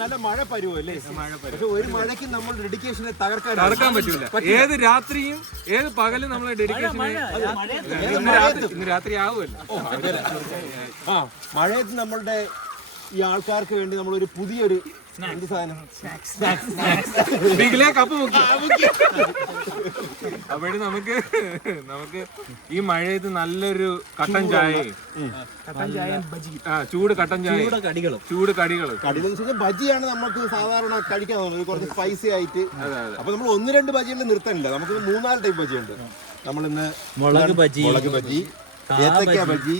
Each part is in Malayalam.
നല്ല മഴ പരുവല്ലേ? പക്ഷെ ഒരു മഴയ്ക്ക് നമ്മൾ ഡെഡിക്കേഷനെ തകർക്കാൻ പറ്റില്ല. ഏത് രാത്രിയും ഏത് പകലും നമ്മളെ ഡെഡിക്കേഷനെ ഇന്ന് രാത്രി ആവുമല്ലോ. മഴയത്ത് നമ്മളുടെ ഈ ആൾക്കാർക്ക് വേണ്ടി നമ്മളൊരു പുതിയൊരു എന്ത് സാധനം കപ്പ് അപ്പോഴും നമുക്ക് ഈ മഴയത്ത് നല്ലൊരു കട്ടൻ ചായയും ചൂട് കട്ടൻ ചായ ചൂട് കടികളും ബജിയാണ് നമുക്ക് സാധാരണ കഴിക്കാൻ തോന്നുന്നത്, കുറച്ച് സ്പൈസി ആയിട്ട്. അപ്പൊ നമ്മൾ 1-2 ബജികളിൽ നിർത്തണില്ല, നമുക്ക് 3-4 ടൈപ്പ് ബജിയുണ്ട്. നമ്മളിന്ന് മുളക് ബജി, ഏത്തക്ക ബജി,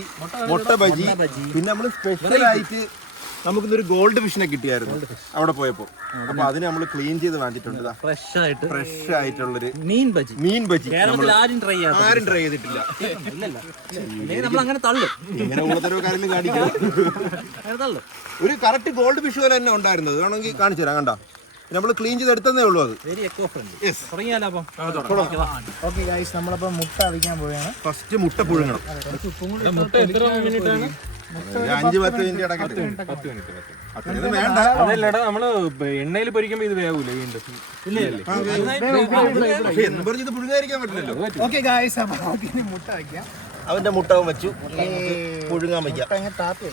മുട്ട ബജി, പിന്നെ നമ്മൾ സ്പെഷ്യൽ ആയിട്ട് നമുക്കിന്നൊരു ഗോൾഡ് ഫിഷിനെ കിട്ടിയായിരുന്നു അവിടെ പോയപ്പോ. അപ്പൊ അതിന് നമ്മൾ ക്ലീൻ ചെയ്ത് വാങ്ങിയിട്ടുണ്ട്. ഫ്രഷ് ആയിട്ടുള്ളൊരു മീൻ ബജി ആരും ട്രൈ ചെയ്തിട്ടില്ല. ഇങ്ങനെ ഉള്ളതരോ കാര്യങ്ങൾ കാണിക്കണം. ഒരു കറക്റ്റ് ഗോൾഡ് ഫിഷ് പോലെ തന്നെ ഉണ്ടായിരുന്നത്, വേണമെങ്കിൽ കാണിച്ചു തരാം. കണ്ട, നമ്മൾ ക്ലീൻ ചെയ്ത് എടുത്തതേ ഉള്ളൂ. അത് ഓക്കെ ഗൈസ്, നമ്മളപ്പോ മുട്ട അവിക്കാൻ പോവുകയാണ്. ഫസ്റ്റ് മുട്ട പുഴുങ്ങണം. മുട്ട എത്ര മിനിറ്റാണ്? 5-10 മിനിറ്റ് അടക്കട്ടെ. വേണ്ട, അതല്ലടാ, നമ്മള് എണ്ണയിൽ പൊരിക്കുമ്പോ ഇത് വേവൂല വീണ്ടും. എന്ന് പറഞ്ഞ് ഇത് പുഴുങ്ങാതിരിക്കാൻ പറ്റില്ലല്ലോ. ഓക്കെ ഗൈസ്, അപ്പൊ മുട്ട വയ്ക്കാം. അവന്റെ മുട്ട വെച്ചു പുഴുങ്ങാൻ വയ്ക്കാം. താത്ത്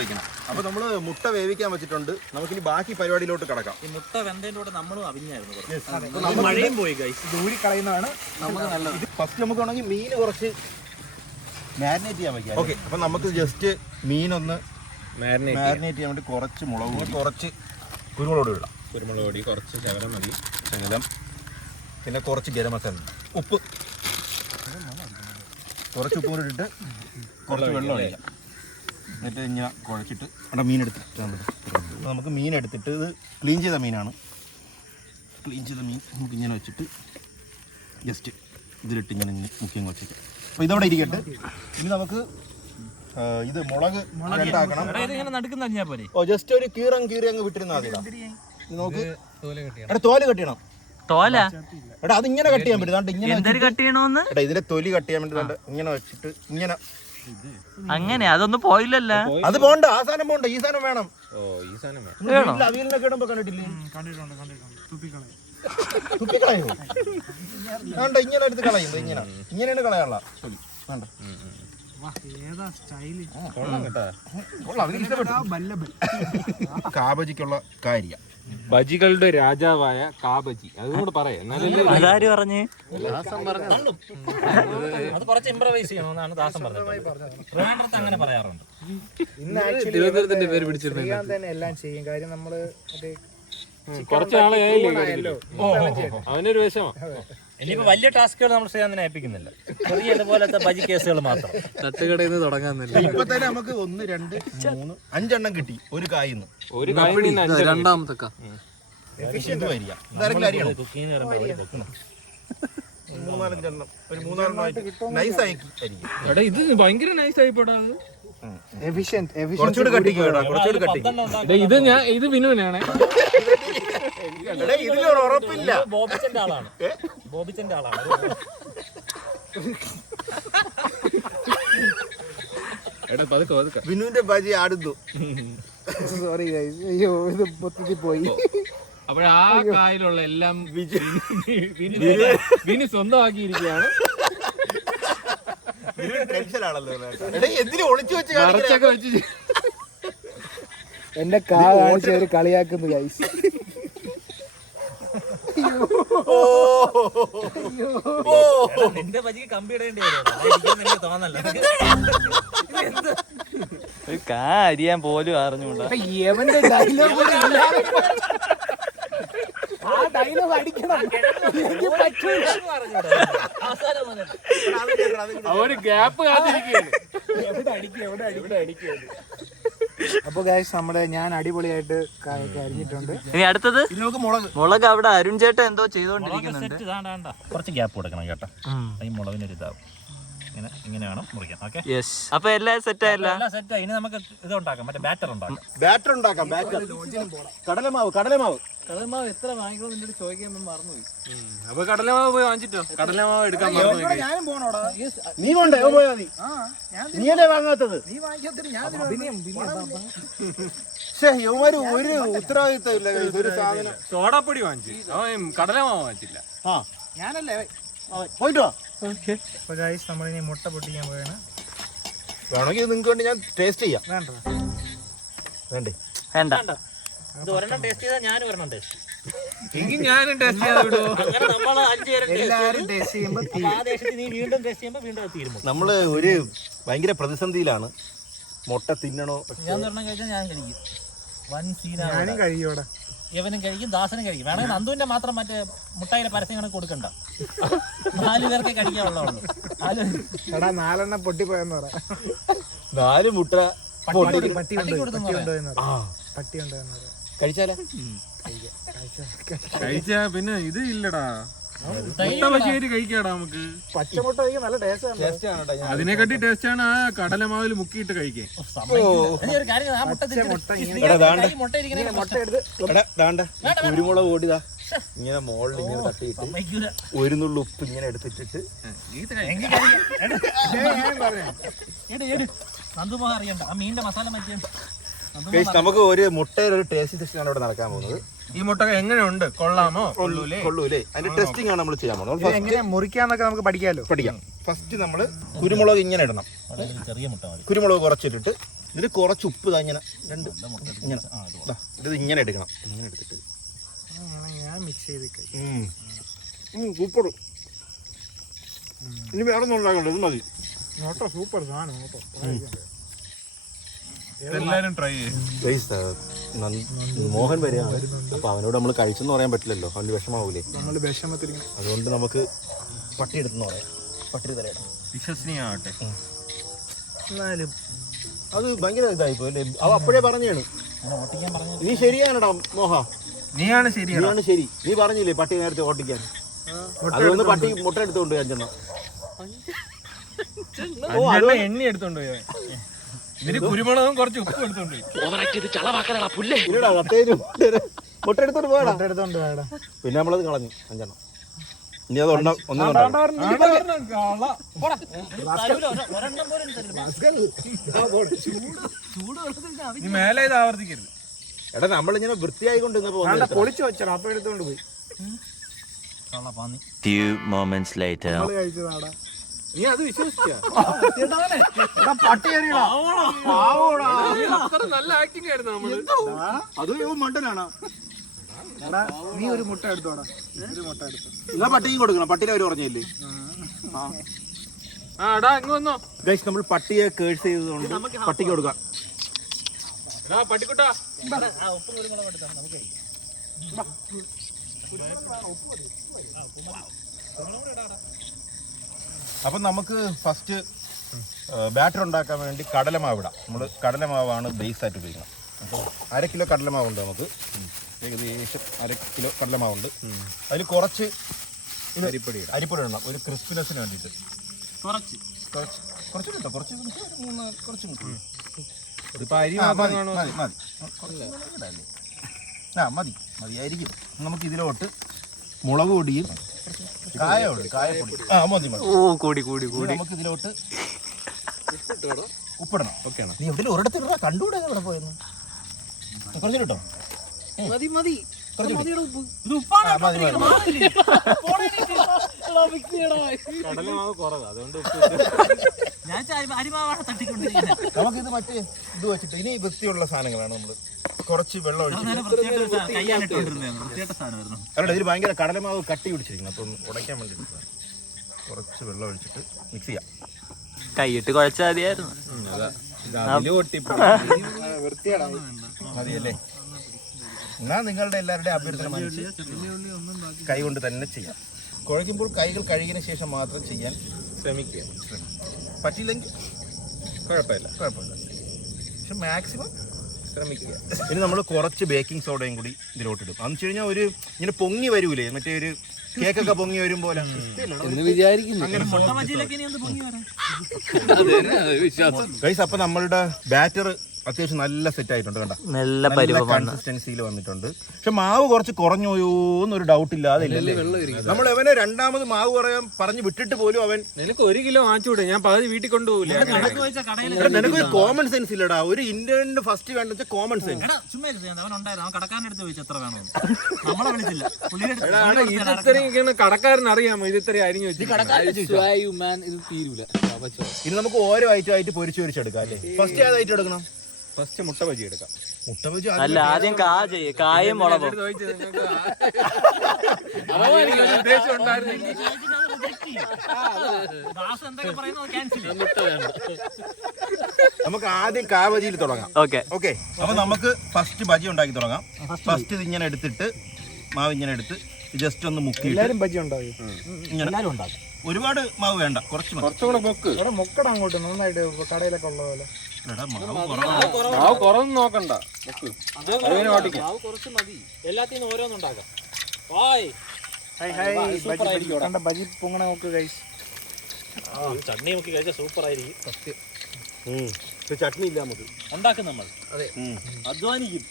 വെക്കണം. അപ്പൊ നമ്മള് മുട്ട വേവിക്കാൻ വെച്ചിട്ടുണ്ട്. നമുക്കിനി ബാക്കി പരിപാടിയിലോട്ട് കിടക്കാം. ഈ മുട്ട വെന്തതിന്റെ കൂടെ നമ്മളും അവിഞ്ഞായിരുന്നു. മഴയും പോയി ഗൈസ്, ദൂരി കളയുന്നതാണ് നമുക്ക് നല്ലത്. ഫസ്റ്റ് നമുക്ക് വേണമെങ്കിൽ മീൻ കുറച്ച് മാരിനേറ്റ് ചെയ്യാൻ വയ്ക്കാം. ഓക്കെ, അപ്പൊ നമുക്ക് ജസ്റ്റ് മീനൊന്ന് മാരിനേറ്റ് ചെയ്യാൻ വേണ്ടി കുറച്ച് മുളക് പൊടി, കുറച്ച് കുരുമുളക് പൊടി, കുറച്ച് ശകലം, പിന്നെ കുറച്ച് ഗരം മസാല, ഉപ്പ്, കുറച്ച് ഉപ്പ് കൂടി ഇട്ടിട്ട് കുറച്ച് വെള്ളം ഒഴിക്കാം. എന്നിട്ട് ഇങ്ങനെ കുഴച്ചിട്ട് അവിടെ മീൻ എടുത്തിട്ടാണ്. നമുക്ക് മീൻ എടുത്തിട്ട്, ഇത് ക്ലീൻ ചെയ്ത മീനാണ്. ക്ലീൻ ചെയ്ത മീൻ നമുക്ക് ഇങ്ങനെ വെച്ചിട്ട് ജസ്റ്റ് ഇതിലിട്ട് ഇങ്ങനെ മുക്കിയും വെച്ചിട്ട്, അപ്പോൾ ഇതവിടെ ഇരിക്കട്ടെ. ഇനി നമുക്ക് ഇത് മുളക് ഉണ്ടാക്കണം. ഓ, ജസ്റ്റ് ഒരു കീറി അങ്ങ് വിട്ടിരുന്നാൽ മതി. നോക്ക്, എടാ തോല് കട്ടിയണം. എടാ അതിങ്ങനെ കട്ട് ചെയ്യാൻ പറ്റും. എടാ ഇതിലെ തൊലി കട്ട് ചെയ്യാൻ വേണ്ടി ഇങ്ങനെ വെച്ചിട്ട് ഇങ്ങനെ. അങ്ങനെ അതൊന്നും പോയില്ലല്ലോ. അത് പോണ്ട, ആ സാധനം പോണ്ട, ഈ സാധനം വേണം. അവിയലിനൊക്കെ ഇടുമ്പോ കണ്ടിട്ടില്ലേ? തുപ്പിക്കളയോ? വേണ്ട, ഇങ്ങനെ എടുത്ത് കളയും. ഇങ്ങനെയാണ് കളയാനുള്ള തൊലി. വേണ്ട, കാബജിക്കുള്ള കാര്യ, ബജികളുടെ രാജാവായ കാബജി. അതുകൊണ്ട് പറയാം. അത് കുറച്ച് ഇംപ്രവൈസ് ചെയ്യണമെന്നാണ് ദാസൻ പറഞ്ഞത്. അങ്ങനെ പറയാറുണ്ട്. തിരുവനന്തപുരത്തിന്റെ പേര് പിടിച്ചിരുന്നു. എല്ലാം ചെയ്യും. കാര്യം നമ്മള് കുറച്ചാളെ അവനൊരു വിഷമം. ഇനിയിപ്പോ വലിയ ടാസ്കുകൾ നമ്മൾ ശ്രീകാന്തിനെ ഏൽപ്പിക്കുന്നില്ല. ചെറിയ ഇതുപോലത്തെ ബജി കേസുകൾ മാത്രം. തട്ടുകടയിൽ നിന്ന് തുടങ്ങാന്നില്ല. ഇപ്പൊ തന്നെ നമുക്ക് 1, 2, 3, 5 എണ്ണം കിട്ടി ഒരു കായിന്ന്. രണ്ടാമത്തെ ഇത് ഭയങ്കര നൈസായി പോടാ. ഇത് വിനുവിനാണ്. ഉറപ്പില്ല. ബോബിച്ചന്റെ ആളാണ്. വിനുവിന്റെ ബജി ആടുന്നു. സോറി ഗൈസ്, അയ്യോ ഇത് മൊത്തത്തിൽ പോയി. അപ്പോൾ ആ കായിലുള്ള എല്ലാം വിനു സ്വന്തമാക്കിയിരിക്കുകയാണ്. എന്റെ കാ കാണിച്ച് അവര് കളിയാക്കുന്നു ഗൈസ്. നിന്റെ ബജിക്ക് കമ്പി ഇടേണ്ടി വരും. തോന്നല്ല, കാര്യം പോലും അറിഞ്ഞൂടാ. യവന്റെ ഡയലോഗ് അവര് ഗ്യാപ്പ് കാത്തിരിക്കുകയാണ്. അപ്പൊ ഗൈസ് ഞാൻ അടിപൊളിയായിട്ട് അരിഞ്ഞിട്ടുണ്ട്. ഇനി അടുത്തത് മുളക്. അവിടെ അരുൺ ചേട്ടൻ എന്തോ ചെയ്തോണ്ടിരിക്കുന്നുണ്ട്. കുറച്ച് ഗ്യാപ്പ് കൊടുക്കണം കേട്ടോ, ഈ മുളകിനൊരു ഇതാവും. ഇങ്ങനെ വേണം മുറിക്കാൻ. Okay, yes. അപ്പൊ എല്ലാം സെറ്റ് ആയല്ലോ. എല്ലാം സെറ്റ്. ഇനി നമുക്ക് ഇത് ഉണ്ടാക്കാം, മറ്റേ ബാറ്റർ ഉണ്ടാക്കാം. ബാറ്റർ ഉണ്ടാക്കാം. കടലമാവ് കടൽമാവ് എത്ര വാങ്ങിക്കണം എന്നോട് ചോദിക്കാൻ മറന്നുപോയി. അപ്പൊ കടലമാവ് പോയി വാങ്ങിച്ചിട്ടോ? കടലമാവ് എടുക്കാൻ മറന്നു. ഞാനും പോണോടാ. നീ കൊണ്ടേ പോയാ മതി. നീയല്ലേ വാങ്ങാത്തത്? നീ വാങ്ങിക്കത്തില്ല, ഞാൻ യവന്മാര് ഒരു ഉത്തരവാദിത്തം ഇല്ല. ഒരു സാധനം സോഡാപ്പൊടി വാങ്ങിച്ചു, അവൻ കടലമാവ് വാങ്ങിച്ചില്ല. ഞാനല്ലേ. പോയിട്ട് വാ. അപ്പൊ ഗൈസ് നമ്മളിനി മുട്ട പൊട്ടിക്കാൻ പോയാണ്. വേണമെങ്കിൽ നിങ്ങൾക്ക് വേണ്ടി ഞാൻ ടേസ്റ്റ് ചെയ്യാം. വേണ്ടേ? വേണ്ട. ഇത് ഒരെണ്ണം ടേസ്റ്റ് ചെയ്താൽ ഞാനും ഒരെണ്ണം ടേസ്റ്റ്. എങ്കിൽ ഞാനും ടേസ്റ്റ് ചെയ്യാൻ വിടുവോ? അങ്ങനെ നമ്മൾ 5 പേരും എല്ലാരും ടേസ്റ്റ് ചെയ്യുമ്പോ ആ ദേശത്ത് നീ വീണ്ടും ടേസ്റ്റ് ചെയ്യുമ്പോൾ വീണ്ടും അത് തീരുമ്പോൾ നമ്മള് ഒരു ഭയങ്കര പ്രതിസന്ധിയിലാണ്. മുട്ട തിന്നണോ? ഞാൻ ഒരെണ്ണം കഴിച്ചാൽ ഞാൻ കഴിക്കും. വൻ സീനാണ്. ഞാനും കഴിയോടെ. യവനും കഴിക്കും, ദാസനും കഴിക്കും. വേണമെങ്കിൽ നന്ദുവിന്റെ മാത്രം മറ്റേ മുട്ടായിലെ പരസ്യം കണക്ക് കൊടുക്കണ്ട. 4 പേർക്കേ കഴിക്കാനുള്ളൂ. എടാ 4 പൊട്ടിപ്പോയെന്ന് പറ. 4 മുട്ട പട്ടി കൊണ്ടുപോയെന്ന് പറ. കഴിച്ചാലോ? കഴിച്ചാ പിന്നെ ഇത് ഇല്ലടാ, മുട്ട ബജിയായിട്ട് കഴിക്കാടാ നമുക്ക്. പച്ചമുട്ട കഴിക്കാൻ നല്ല ടേസ്റ്റ് ആണ്. അതിനെക്കാട്ടി ടേസ്റ്റ് ആണ് ആ കടലമാവിൽ മുക്കിയിട്ട് കഴിക്കാൻ. കുരുമുളക് ഓടിതാ ഇങ്ങനെ മോളിൽ ഇങ്ങനെ തട്ടിയിട്ട് ഒരു നുള്ളു ഉപ്പ് ഇങ്ങനെ എടുത്തിട്ടിട്ട് നന്ദുമോഹൻ അറിയണ്ട, ആ മീനിന്റെ മസാല മാറ്റിയാണ്. നമുക്ക് ഒരു മുട്ടയുടെ ഒരു ടേസ്റ്റ് ടെസ്റ്റിംഗ് ആണ് ഇവിടെ നടക്കാൻ പോകുന്നത്. ഈ മുട്ട എങ്ങനെയുണ്ട്, കൊള്ളാമോ കൊള്ളൂലേ? അതിന്റെ ടെസ്റ്റിംഗ് ആണ് നമ്മൾ ചെയ്യാൻ പോകുന്നത്. എങ്ങനെ മുറിക്കാന്നൊക്കെ നമുക്ക് പഠിക്കാം. ഫസ്റ്റ് നമ്മള് കുരുമുളക് ഇങ്ങനെ ഇടണം. ചെറിയ മുട്ട മതി. കുരുമുളക് കുറച്ചിട്ടിട്ട് ഇതിൽ കുറച്ച് ഉപ്പ് ഇതാ ഇങ്ങനെ ഇങ്ങനെ ഇത് ഇങ്ങനെ എടുക്കണം. ഇങ്ങനെ എടുത്തിട്ട് ഞാൻ മിക്സ് ചെയ്ത് സൂപ്പർ. ഇനി വേറെ ഒന്നും ഉണ്ടാക്കണ്ട, ഇത് മതി. നോട്ടോ സൂപ്പർ സാധനം നോട്ടോ. എല്ലാരും ട്രൈ ചെയ്യും. മോഹൻ വരികയാണ്. അപ്പൊ അവനോട് നമ്മൾ കഴിച്ചെന്ന് പറയാൻ പറ്റില്ലല്ലോ, അവന് വിഷമാവൂലേ? നമ്മൾ വിഷമത്തിരിക്കണം. അതുകൊണ്ട് നമുക്ക് പട്ടി എടുത്തെന്ന് പറയാം. പട്ടി തരയണം. വിശ്വസനീയമാവട്ടെ. എന്നാലും അത് ഭയങ്കര ഇതായിപ്പോ അല്ലേ? അവ അപ്പോഴേ പറഞ്ഞാണ്. നീ ശരിയാണടാ മോഹ, നീയാണ് ശരിയാണ്. നീയാണ് ശരി. നീ പറഞ്ഞില്ലേ പട്ടി നേരത്തെ ഓട്ടിക്കാൻ? അതുകൊണ്ട് പട്ടി മുട്ട എടുത്തോണ്ട് അഞ്ചെണ്ണം. എണ്ണി എടുത്തോണ്ട് പോയി. ഇതിന് കുരുമുളകും കുറച്ച് ഉപ്പ് എടുത്തോണ്ട് പോയി. മുട്ട എടുത്തോണ്ട് പോയടാ. എടുത്തോണ്ട് വേടാ. പിന്നെ നമ്മളത് കളഞ്ഞു 5 ഇനി അത് ഒന്നും നീ മേലെ ഇത് ആവർത്തിക്കരുത്. എടാ നമ്മളിങ്ങനെ വൃത്തിയായിക്കൊണ്ട് പൊളിച്ചു വെച്ചടാ. അപ്പൊ എടുത്തോണ്ട് പോയി. Few moments later. കഴിച്ചതാടാ. നീ അത് വിശ്വസിച്ചാ? പട്ടി കയറിയടാ. അത്ര നല്ല ആക്ടിങ് ആയിരുന്നു നമ്മള്. അത് മണ്ടനാണ്. നീ ഒരു മുട്ട എടുത്തോടാ. ഒരു മുട്ട എടുത്തു. എന്നാ പട്ടിയും കൊടുക്കണം. പട്ടിനെ അവര് പറഞ്ഞില്ലേ? ആ എടാ ഇങ്ങ് വന്നോ. ഗൈസ് നമ്മൾ പട്ടിയെ കേഴ്സ് ചെയ്തതുകൊണ്ട് പട്ടിക്ക് കൊടുക്കാം. എടാ പട്ടിക്കുട്ടാ. അപ്പം നമുക്ക് ഫസ്റ്റ് ബാറ്റർ ഉണ്ടാക്കാൻ വേണ്ടി കടലമാവ് ഇടാം. നമ്മൾ കടലമാവാണ് ബേസ് ആയിട്ട് ഉപയോഗിക്കുന്നത്. അപ്പോൾ 1/2 കിലോ കടലമാവുണ്ട്. നമുക്ക് ഏകദേശം 1/2 കിലോ കടലമാവുണ്ട്. അതിൽ കുറച്ച് അരിപ്പൊടി ഇടണം, ഒരു ക്രിസ്പിനെസ്സിന് വേണ്ടിയിട്ട്. കുറച്ച് കിട്ടോ? കുറച്ച് ഇതിപ്പോ അരി മാത്രം കാണുമോ? മതിയായിരിക്കും. നമുക്ക് ഇതിലോട്ട് മുളക് പൊടിയും കായപ്പൊടി മതി. ഓ കൂടി. നമുക്ക് ഇതിലോട്ട് ഉപ്പിടണം. ഓക്കെയാണ്. നീ എവിടെ ഒരിടത്തിടാ, കണ്ടുകൂടെ ഇവിടെ പോയെന്ന്? കുറച്ചിട്ടോ? മതി. കടലമാവ് കുറവാ, അതുകൊണ്ട് നമുക്കിത് മറ്റേ ഇത് വെച്ചിട്ട് ഇനി വൃത്തിയുള്ള സാധനങ്ങളാണ്. നമ്മൾ കുറച്ച് വെള്ളം ഒഴിച്ചിട്ട് അല്ല, ഇതിൽ ഭയങ്കര കടലമാവ് കട്ടി പിടിച്ചിരിക്കുന്നു. അപ്പം ഉടയ്ക്കാൻ വേണ്ടിയിട്ട് കുറച്ച് വെള്ളം ഒഴിച്ചിട്ട് മിക്സ് ചെയ്യാം. കൈയിട്ട് കുഴച്ചാൽ മതിയായിരുന്നു. മതിയല്ലേ? എന്നാ നിങ്ങളുടെ എല്ലാവരുടെയും അഭ്യർത്ഥന മനസ്സിൽ കൈ കൊണ്ട് തന്നെ ചെയ്യാം. കുഴയ്ക്കുമ്പോൾ കൈകൾ കഴുകിയതിന് ശേഷം മാത്രം ചെയ്യാൻ ശ്രമിക്കുക. പറ്റില്ലെങ്കിൽ കുഴപ്പമില്ല. പക്ഷെ മാക്സിമം ഇനി നമ്മൾ കുറച്ച് ബേക്കിംഗ് സോഡയും കൂടി ഇതിലോട്ടിടും അതെന്ന് വെച്ച് കഴിഞ്ഞാൽ ഒരു ഇങ്ങനെ പൊങ്ങി വരൂലേ മറ്റേ ഒരു കേക്കൊക്കെ പൊങ്ങി വരും പോലെ ഗൈസ്. അപ്പൊ നമ്മളുടെ ബാറ്റർ അത്യാവശ്യം നല്ല സെറ്റ് ആയിട്ടുണ്ട് കണ്ട, നല്ല കൺസിസ്റ്റൻസിയിൽ വന്നിട്ടുണ്ട്. പക്ഷെ മാവ് കുറച്ച് കുറഞ്ഞു പോയോ എന്നൊരു ഡൗട്ട് ഇല്ലാതെ നമ്മൾ അവനെ രണ്ടാമത് മാവ് പറയാൻ പറഞ്ഞു വിട്ടിട്ട് പോലും അവൻ നിനക്ക് 1 കിലോ വാങ്ങിച്ചുകൂടെ? ഞാൻ പകുതി വീട്ടിൽ കൊണ്ടുപോകില്ല. നിനക്ക് കോമൺ സെൻസ് ഇല്ലടാ. ഒരു ഇന്ത്യൻ ഫസ്റ്റ് വേണ്ട വെച്ചാൽ കോമൺ സെൻസ്. ഇത്രയും കടക്കാരൻ അറിയാമോ ഇത് ഇത്രയും അരിഞ്ഞു വെച്ച്? ഇനി നമുക്ക് ഓരോ ഐറ്റം ആയിട്ട് പൊരിച്ചെടുക്കാം അല്ലേ? ഫസ്റ്റ് ഏതായിട്ട് എടുക്കണം? ഫസ്റ്റ് മുട്ട ബജി എടുക്കാം. മുട്ട ബജി അല്ല, ആദ്യം കായും മുളകും. നമുക്ക് ആദ്യം കാ ബജിയിൽ തുടങ്ങാം. ഓക്കെ. അപ്പൊ നമുക്ക് ഫസ്റ്റ് ബജി ഉണ്ടാക്കി തുടങ്ങാം. ഫസ്റ്റ് ഇത് ഇങ്ങനെ എടുത്തിട്ട് മാവ് ഇങ്ങനെ എടുത്ത് ജസ്റ്റ് ഒന്ന് മുക്കി. എല്ലാരും ബജി ഉണ്ടാവും. ഒരുപാട് മാവ് വേണ്ട, കുറച്ച് മതി. കുറച്ചുകൂടെ മുക്കട അങ്ങോട്ട് നന്നായിട്ട് കടയിലൊക്കെ ഉള്ള പോലെ. മാവ് കുറവൊന്നും നോക്കണ്ട. എല്ലാത്തിനും ഓരോന്നുണ്ടാക്കാം. കണ്ട ബജി പൊങ്ങണ നോക്ക് ഗൈസ്. ചട്നി നോക്കി കഴിച്ചാൽ സൂപ്പർ ആയിരിക്കും. ചട്നി ഇല്ല നമുക്ക് ഉണ്ടാക്കും നമ്മൾ. അധ്വാനിക്കും.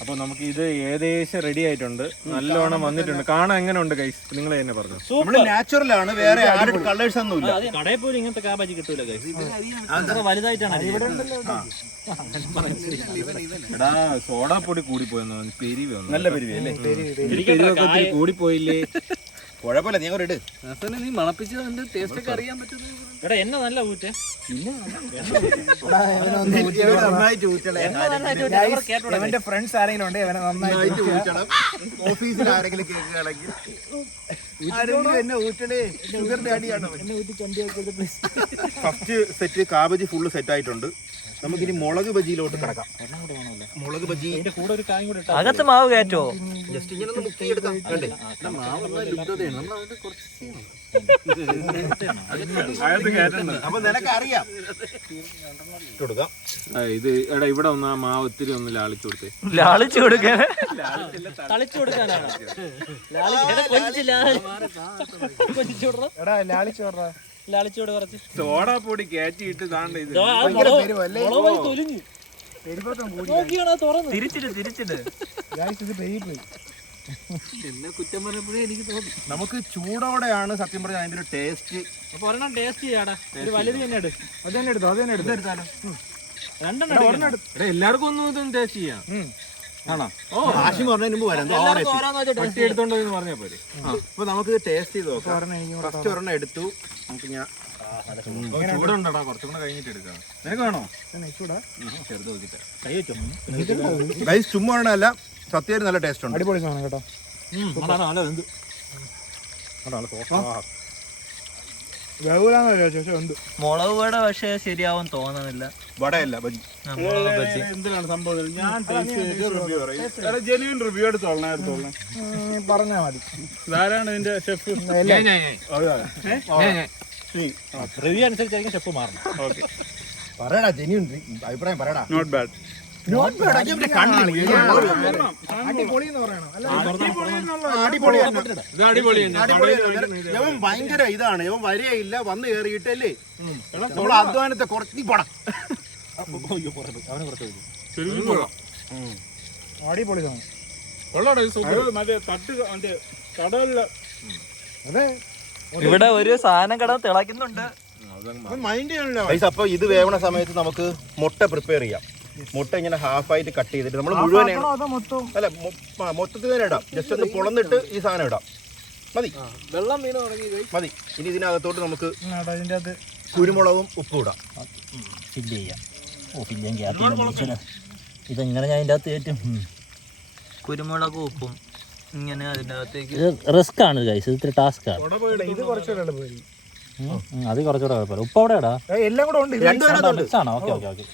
അപ്പൊ നമുക്ക് ഇത് ഏകദേശം റെഡി ആയിട്ടുണ്ട്. നല്ലോണം വന്നിട്ടുണ്ട്. കാണാൻ എങ്ങനെ ഉണ്ട് ഗൈസ്? നിങ്ങൾ തന്നെ പറഞ്ഞു. നമ്മള് നാച്ചുറൽ ആണ്, വേറെ ആരും കളേഴ്സ് ഒന്നും ഇല്ല. കടയിൽ പോലും ഇങ്ങനത്തെ കാബാജി കിട്ടൂല ഗൈസ്. അത്ര വലുതായിട്ടാണ്. എടാ സോഡാപ്പൊടി കൂടിപ്പോയെന്നോ? പെരി നല്ല പെരുവി അല്ലേ? കൂടിപ്പോയില്ലേ? കുഴപ്പമില്ല, നീ അങ്ങോട്ട് ഇട്. നീ മണപ്പിച്ചത് ടേസ്റ്റ് ഒക്കെ അറിയാൻ പറ്റുന്നത്. എടാ എന്നെ നല്ല ഊറ്റേ. അവന്റെ ഫ്രണ്ട്സ് ആരെങ്കിലും ഉണ്ടേ അവനെ നന്നായിട്ട് ഊറ്റണം. ഓഫീസിൽ ആരെങ്കിലും കേൾക്കുകയാണെങ്കിൽ എന്നെ ഊറ്റണേ. ഷുഗറിന്റെ അടിയാണ്. ഫസ്റ്റ് സെറ്റ് കാബജി ഫുള്ള് സെറ്റ് ആയിട്ടുണ്ട്. നമുക്കിനി മുളക് ബജിയിലോട്ട് കിടക്കാം. മുളക് ബജി കൂടെ ഒരു കായും കൂടെ അകത്ത് മാവ് കയറ്റോ? ജസ്റ്റ് ഇങ്ങനെ ഒന്ന് മുക്കി എടുക്കാം. കണ്ടേ? അപ്പൊ നിനക്ക് അറിയാം. കൊടുക്കാം. ഇത് എടാ ഇവിടെ ഒന്ന് ആ മാവ് ഒത്തിരി ഒന്ന് ലാളിച്ചു കൊടുത്തേ. ലാളിച്ചു കൊടുക്കാൻ തളിച്ചു കൊടുക്കാനാണ്. എടാ ലാളിച്ചോടാ. ലാളിച്ചോട് കുറച്ച് സോഡാപ്പൊടി കയറ്റിയിട്ട് താണ്ട ഇത് തിരിച്ചിട്ട് എന്നെ കുറ്റം പറഞ്ഞപ്പോഴേ എനിക്ക് തോന്നി. നമുക്ക് ചൂടോടെയാണ് സത്യം പറഞ്ഞാൽ അതിന്റെ ഒരു ടേസ്റ്റ്. അപ്പൊ ഒരെണ്ണം ടേസ്റ്റ് ചെയ്യാടാ. ഒരു വലുത് തന്നെ എടു. അത് തന്നെ എടുത്താലോ? രണ്ടെണ്ണം എല്ലാവർക്കും ഒന്നും ഇതൊന്നും ടേസ്റ്റ് ചെയ്യാം. ആണോ? ആശിം പറഞ്ഞതിന് മുമ്പ് വരാം. പട്ടി എടുത്തോണ്ടോ എന്ന് പറഞ്ഞാ പോരെ. അപ്പൊ നമുക്ക് ടേസ്റ്റ് ചെയ്ത് നോക്കാം. ഫസ്റ്റ് ഒരെണ്ണം എടുത്തു. നമുക്ക് ഞാൻ ചൂടുണ്ടോടാ, കുറച്ചും കൂടെ കഴിഞ്ഞിട്ട് എടുക്കാം. നിനക്ക് വേണോ? ചെറുത് നോക്കിട്ട് ഗൈസ് ചുമ്മാ അല്ല, സത്യം നല്ല ടേസ്റ്റ് ഉണ്ട്. അടിപൊളി സാധനം കേട്ടോ. മുളക് വട പക്ഷെ ശരിയാവാൻ തോന്നുന്നില്ല. വടയല്ല ബജി. മുളക് ബജി എന്തിനാണ് സംഭവം? ഞാൻ ജെന്യൂൻ റിവ്യൂ എടുത്തോളാം. പറഞ്ഞാ മതി. ഇതാരാണ് ഇതിന്റെ ഷെഫ്? റിവ്യൂ അനുസരിച്ചായിരിക്കും ഷെഫ് മാറണം. ഓക്കെ, പറയടാ, ജെന്യൂൻ അഭിപ്രായം പറയടാ. Not bad. ഇവൻ ഭയങ്കര ഇതാണ്. ഇവൻ വരെയില്ല, വന്ന് കയറിയിട്ടല്ലേ നമ്മളെ അധ്വാനത്തെ കുറച്ച് പോടാ. അടിപൊളി സാധനം. അതെ, ഇവിടെ ഒരു സാധനം കട തിളക്കുന്നുണ്ട്. അപ്പൊ ഇത് വേവണ സമയത്ത് നമുക്ക് മുട്ട പ്രിപ്പയർ ചെയ്യാം. മുട്ട ഇങ്ങനെ ഹാഫായിട്ട് കട്ട് ചെയ്തിട്ട് നമ്മൾ മുഴുവൻ അല്ല മൊത്തത്തിൽ തന്നെ ഇടാം. ജസ്റ്റ് ഒന്ന് പൊളന്നിട്ട് ഈ സാധനം ഇടാം. മതി, വെള്ളം വീണ് തുടങ്ങി മതി. ഇനി ഇതിനകത്തോട്ട് നമുക്ക് കുരുമുളകും ഉപ്പും ഇടാം. ഫില്ല് ചെയ്യാം. ഇതെങ്ങനെ ഞാൻ അതിൻ്റെ അകത്ത് കയറ്റും? കുരുമുളകും ഉപ്പും ഇങ്ങനെ അതിൻ്റെ അകത്തേക്ക്. റിസ്ക് ആണ് ഗൈസ്, ഇത് ഇത്തിരി ടാസ്ക് ആണ്. ഇത് കുറച്ചുകൂടെ അത് കുറച്ചുകൂടെ കുഴപ്പമില്ല. ഉപ്പ് അവിടെ ഇടാ. എല്ലാം കൂടെ ഉണ്ട്. മിക്സ് ആണോ? Okay okay okay.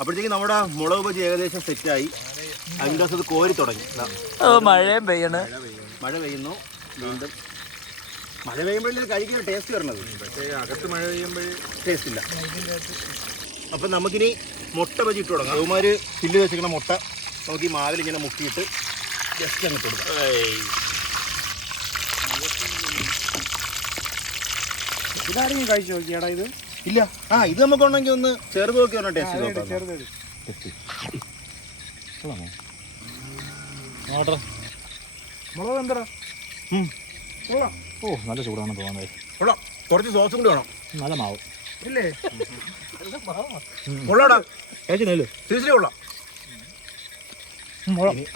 അപ്പോഴത്തേക്ക് നമ്മുടെ മുളക് ബജി ഏകദേശം സെറ്റായി. അതിൻ്റെ അകത്ത് കോരി തുടങ്ങി. മഴയും പെയ്യണ്. മഴ പെയ്യുന്നു. വീണ്ടും മഴ പെയ്യുമ്പോഴേ കഴിക്കുന്ന ടേസ്റ്റ് വരണത്. പക്ഷേ അകത്ത് മഴ പെയ്യുമ്പോൾ ടേസ്റ്റ് ഇല്ല. അപ്പം നമുക്കിനി മുട്ട ബജി ഇട്ട് തുടങ്ങാം. അവന്മാർ ഫില്ല് വെച്ചിരിക്കുന്ന മുട്ട നമുക്ക് ഈ മാവിൽ ഇങ്ങനെ മുക്കിയിട്ട് ജസ്റ്റ് അങ്ങ് കൊടുക്കാം. ഇതാരെങ്കിലും കഴിച്ചു നോക്കിയാടാ ഇത്? ഇല്ല, ഇത് നമുക്കുണ്ടെങ്കിൽ ഒന്ന് ചെറുത് നോക്കി പറഞ്ഞാൽ ടേസ്റ്റ് നോക്കാം. ചെറുതെടു. മുളക് എന്താ? ഓ നല്ല ചൂടാണെന്ന് തോന്നുന്നത്. കൊള്ളാം. കുറച്ച് സോസും കൂടി വേണം. നല്ല മാവ് ഇല്ലേ? കൊള്ളാടാ. സീരിയസ്ലി കൊള്ളാം.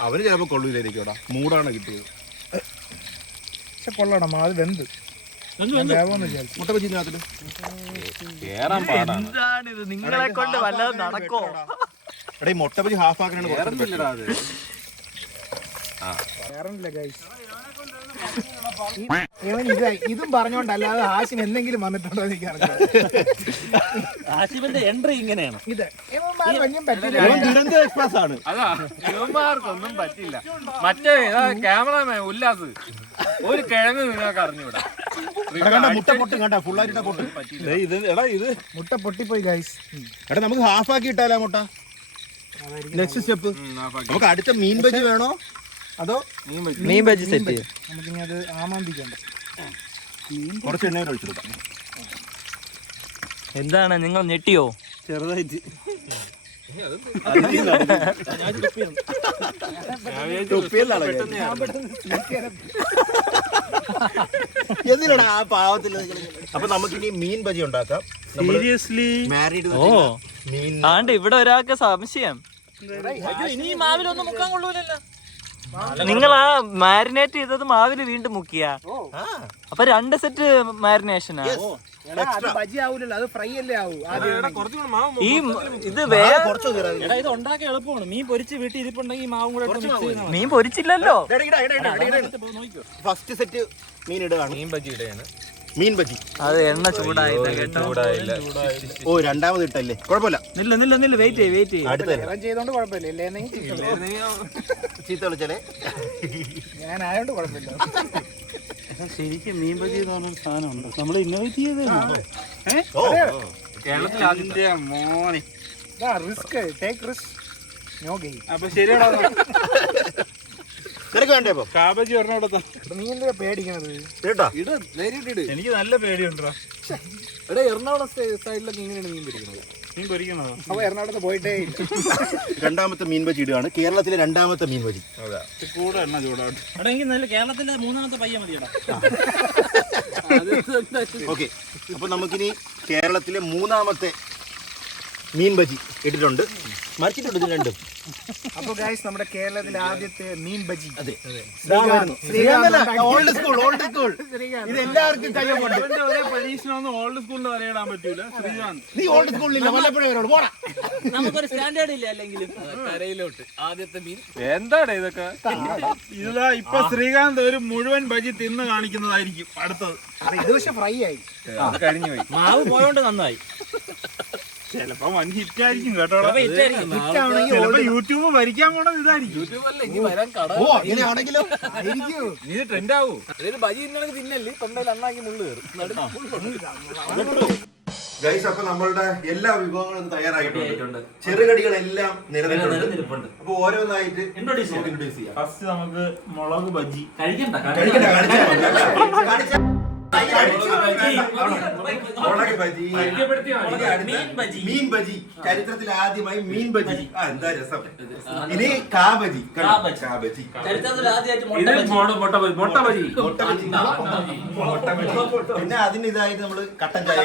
അവര് ചിലപ്പോൾ കൊള്ളൂലായിരിക്കും. മൂടാണ് കിട്ടിയത്. പക്ഷെ കൊള്ളാടാ, മാവ് വെന്ത് മുട്ട ബജിനകത്തിട്ട് എന്താണിത്? നിങ്ങളെ കൊണ്ട് വല്ലതും നടക്കോ? എടാ, ഈ മുട്ട ബജി ഹാഫ് ആക്കാനാണ് ഇതും പറഞ്ഞോണ്ടല്ലാതെ ആശിന് എന്തെങ്കിലും വന്നിട്ടുണ്ടോ എനിക്കറിയാം. ആശിഫിന്റെ എൻട്രി ഇങ്ങനെയാണ്. ഇത് വലിയ പറ്റില്ല. ദുരന്ത എക്സ്പ്രസ് ആണ്. അതാ ഇവന്മാർക്കൊന്നും പറ്റില്ല. മറ്റേ ക്യാമറമാൻ ഉല്ലാസ് ഒരു കിഴങ്ങ് നിങ്ങൾക്ക് അറിഞ്ഞൂടാ. മുട്ട പൊട്ട് കണ്ട ഫുള്ളായിട്ട് പൊട്ട് പറ്റില്ല. ഇത് മുട്ട പൊട്ടിപ്പോയി ഗൈസ്. എടാ, നമുക്ക് ഹാഫ് ആക്കി ഇട്ടാലോ മുട്ട? നെക്സ്റ്റ് സ്റ്റെപ്പ് നമുക്ക് അടുത്ത മീൻ ബജി വേണോ അതോ മീൻ ബജി സെറ്റ് ചെയ്യും. നമുക്കിനി അത് ആമാന്തിക്കണ്ട. കുറച്ച് എണ്ണ ഒഴിച്ചെടുക്കാം. എന്താണ് നിങ്ങൾ ഞെട്ടിയോ? ചെറുതായിട്ട് എന്തിനാണ് ആ പാവത്തിൽ. അപ്പൊ നമുക്കിനി മീൻ ബജി ഉണ്ടാക്കാം. സീരിയസ്ലി? മാരീഡ് മീൻ. ആണ്ട് ഇവിടെ ഒരാൾക്ക് സംശയം. ഇനി ഈ മാവിലൊന്നും മുക്കാൻ കൊള്ളൂലല്ലോ. നിങ്ങൾ ആ മാരിനേറ്റ് ചെയ്തത് മാവില് വീണ്ടും മുക്കിയ അപ്പൊ 2 സെറ്റ് മാരിനേഷനാ. ബജി ആവൂലല്ലോ, അത് ഫ്രൈ അല്ലേ ആവൂ. ഈ ഇത് വേറെ ഇത് ഉണ്ടാക്കി എളുപ്പമാണ്. മീൻ പൊരിച്ച് വീട്ടിൽ ഇരിപ്പുണ്ടെങ്കിൽ മാവും കൂടെ മീൻ പൊരിച്ചില്ലല്ലോ. ഫസ്റ്റ് സെറ്റ് മീൻ ഇടുകയാണ്. മീൻ ബജി. അത് എണ്ണ ചൂടായില്ല കേട്ടോ. ഓ, രണ്ടാമത് ഇട്ടല്ലേ? കുഴപ്പമില്ല. നില്ല വെയിറ്റ് ചെയ്യ്. അടുത്ത ചെയ്തോണ്ട് കുഴപ്പമില്ല. ചീത്ത വിളിച്ചാലേ ഞാൻ ആയോണ്ട് കുഴപ്പമില്ല. ശരിക്കും മീൻ ബജി എന്ന് പറഞ്ഞൊരു സാധനമുണ്ട്. നമ്മൾ ഇന്നോവേറ്റ് ചെയ്തേ കേരളത്തിൽ അതിന്റെ മോനെ. Risk take risk no game. അപ്പൊ ശരിയാണോ? നിനക്ക് വേണ്ടേ? അപ്പൊ കാബജി ഒരെണ്ണം. നീ എന്താ പേടിക്കണത്? കേട്ടോ, എനിക്ക് നല്ല പേടിയുണ്ടോ. എടാ, എറണാകുളം സൈഡിലൊക്കെ ഇങ്ങനെയാണ് മീൻ പൊരിക്കുന്നത്. മീൻ പൊരിക്കണോ? അപ്പൊ എറണാകുളത്ത് പോയിട്ടേ ഇല്ല. രണ്ടാമത്തെ മീൻ ബജി ഇടുകയാണ്. കേരളത്തിലെ രണ്ടാമത്തെ മീൻ ബജി. കൂടെ എണ്ണ ചൂടാണ്. അവിടെ എനിക്ക് നല്ല കേരളത്തിലെ 3ാമത്തെ പയ്യ മതിയടാ. ഓക്കെ, അപ്പൊ നമുക്കിനി കേരളത്തിലെ 3ാമത്തെ മീൻ ബജി ഇട്ടിട്ടുണ്ട്. മറിച്ചിട്ടുണ്ട് ഇത് രണ്ടും. അപ്പൊ ഗൈസ്, നമ്മുടെ കേരളത്തിലെ ആദ്യത്തെ മീൻ ബജി. അതെ, ഓൾഡ് സ്കൂൾ. ഇത് എല്ലാവർക്കും കഴിവുണ്ട്. ഒരേ പരീക്ഷണമൊന്നും ഓൾഡ് സ്കൂളിന്റെ വരയിടാൻ പറ്റൂല. ശ്രീകാന്ത്, നീ ഓൾഡ് സ്കൂളിലില്ല, വല്ലപ്പോഴും അവരോട് പോടാ. നമുക്കൊരു സ്റ്റാൻഡേർഡ് ഇല്ല. അല്ലെങ്കിലും കരയിലോട്ട് ആദ്യത്തെ മീൻ. എന്താണ് ഇതൊക്കെ? ഇതാ ഇപ്പൊ ശ്രീകാന്ത് ഒരു മുഴുവൻ ബജി തിന്ന് കാണിക്കുന്നതായിരിക്കും അടുത്തത്. ഇത് പക്ഷെ ഫ്രൈ ആയി. കഴിഞ്ഞു പോയി. മാവ് പോയോണ്ട് നന്നായി. ചിലപ്പോ വൻ ഹിറ്റ് ആയിരിക്കും കേട്ടോ. ഹിറ്റാണെങ്കിൽ യൂട്യൂബ് ഭരിക്കാൻ പോണത് ഇതായിരിക്കും. ഓ, അങ്ങനെയാണെങ്കിലോ ഇത് ട്രെൻഡ് ആവൂ. ബജി ഇന്നലെ തിന്നല്ലേ പണ്ടല്ല അണ്ണാക്കി മുള്ളു കയറും. ഗൈസ്, അപ്പൊ നമ്മളുടെ എല്ലാ വിഭവങ്ങളും തയ്യാറായിട്ടുണ്ട്. ചെറുകടികളെല്ലാം നിലനിൽപ്പുണ്ട്. അപ്പൊ ഓരോന്നായിട്ട് ഇൻട്രൊഡ്യൂസ് ചെയ്യാം. ഫസ്റ്റ് നമുക്ക് മുളക് ബജി കഴിക്കണ്ട. മുളക് ബജി, മീൻ ബജി. ചരിത്രത്തിൽ ആദ്യമായി മീൻ ബജി. എന്താ രസം. ഇനി കാബജി. ചരിത്രത്തിൽ ആദ്യമായിട്ട് മുട്ട ബജി. പിന്നെ അതിന് ഇതായിട്ട് നമ്മള് കട്ടൻ ചായ.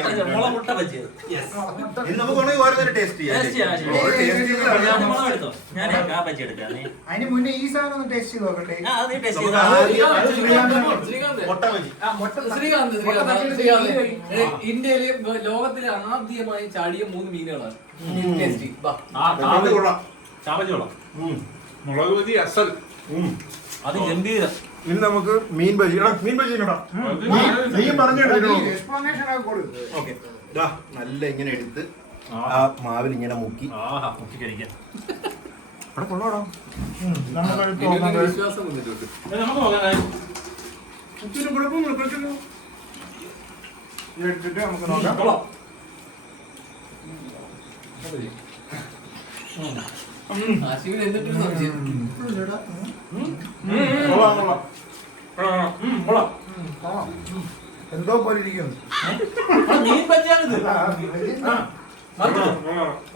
മുട്ട ബജി. ഇനി നമുക്ക് വേണമെങ്കിൽ ഓരോന്നൊരു ടേസ്റ്റ് ചെയ്യാം. ഞാൻ കാബജി എടുക്കാം. അതിന് മുന്നേ ഈ സാധനം ഒന്ന് ടേസ്റ്റ് ചെയ്ത് നോക്കട്ടെ. മുട്ട ബജി. ഇന്ത്യയിലെ ലോകത്തിലെ ആദ്യമായി ചാടിയ 3 മീനുകളാണ്. മുളക് ബജി അസൽ. അത് ഗംഭീരം. ഇനി നമുക്ക് മീൻ ബജി. മീൻ ബജി നീ പറഞ്ഞെടുത്തു. ഓക്കെ, നല്ല ഇങ്ങനെ എടുത്ത് ആ മാവിൽ ഇങ്ങനെ മുക്കി കഴിക്കാം. അവിടെ കൊള്ളാടോ. വിശ്വാസം വന്നിട്ടുണ്ട്. എടുത്തിട്ട് നമുക്ക് നോക്കാം. ആശിവിന് എന്നിട്ടൊരു സംശയം. എന്തോ പോലെ ഇരിക്കുന്നു. മീൻ പറ്റിയാണിത്.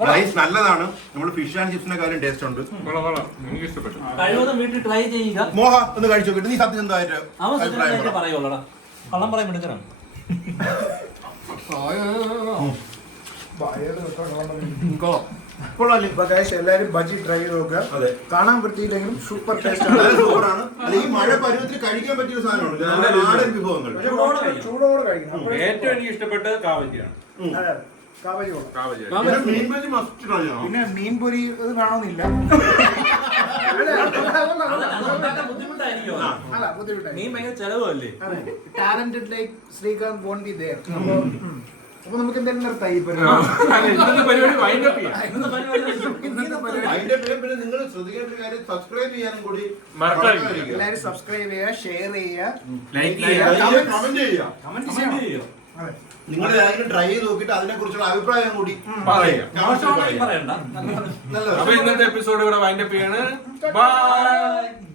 റൈസ് നല്ലതാണ്. നമ്മൾ ഫിഷ് ആൻഡ് ചിപ്സിന്റെ കാര്യം ടേസ്റ്റ് ഉണ്ട്. എനിക്ക് ഇഷ്ടപ്പെട്ടു. കഴിവതും വീട്ടിൽ ട്രൈ ചെയ്യുക. മോഹ ഒന്ന് കഴിച്ചു നോക്കിട്ട് നീ സത്യസന്ധമായിട്ട് അവൻ അഭിപ്രായം സത്യമായിട്ട് പറ. പറയുള്ളടാ, കള്ളം പറയാൻ എടുക്കണം. കൊള്ളാല്ലേ? അപ്പൊ guys, എല്ലാരും ബജി ട്രൈ ചെയ്ത് നോക്കുക. അതെ. കാണാൻ പറ്റിയില്ലെങ്കിലും സൂപ്പർ ടേസ്റ്റ് വളരെ സൂപ്പറാണ്. അല്ല ഈ മഴ പരുവത്തിൽ കഴിക്കാൻ പറ്റിയ സാധനമാണ്. നല്ല നാടൻ വിഭവങ്ങൾ. ചൂടോടെ കഴിക്കണം. ഏറ്റവും എനിക്ക് ഇഷ്ടപ്പെട്ടത് കാവഞ്ചിയാണ്. അതെ, കാബജി കൊള്ളാം. കാവഞ്ചി പിന്നെ മീൻ ബജി must try ആണ്. പിന്നെ മീൻ പൊരി അത് വേണമെന്നില്ല. അത് ഉണ്ടാക്കാൻ ബുദ്ധിമുട്ടായിരിക്കും. അല്ല, ബുദ്ധിമുട്ടായി. മീൻ ഭയങ്കര ചെലവല്ലേ. Talented like Srikanth won't be there. അപ്പൊ നമുക്ക് എന്തെങ്കിലും നിർത്താം ഈ ഇന്നത്തെ പരിപാടി വൈൻഡപ്പ് ചെയ്യാം. അതിന്റെ പേര് പിന്നെ നിങ്ങൾ ശ്രദ്ധിക്കേണ്ട ഒരു കാര്യം സബ്സ്ക്രൈബ് ചെയ്യാനും കൂടി മറക്കാതിരിക്കുക. എല്ലാവരും സബ്സ്ക്രൈബ് ചെയ്യുക, ഷെയർ ചെയ്യുക, ലൈക്ക് ചെയ്യുക. കമന്റ് ചെയ്യുക. കമന്റ് ചെയ്യുക. അതെ. നിങ്ങൾ ഏതെങ്കിലും ട്രൈ ചെയ്ത് നോക്കിയിട്ട് അതിനെ കുറിച്ചുള്ള അഭിപ്രായം കൂടി പറയുക. മോശമാണെങ്കിൽ പറയണ്ട. നല്ലതാണ്. അപ്പൊ ഇന്നത്തെ എപ്പിസോഡ് ഇവിടെ വൈൻഡപ്പ് ചെയ്യാണ്. ബൈ.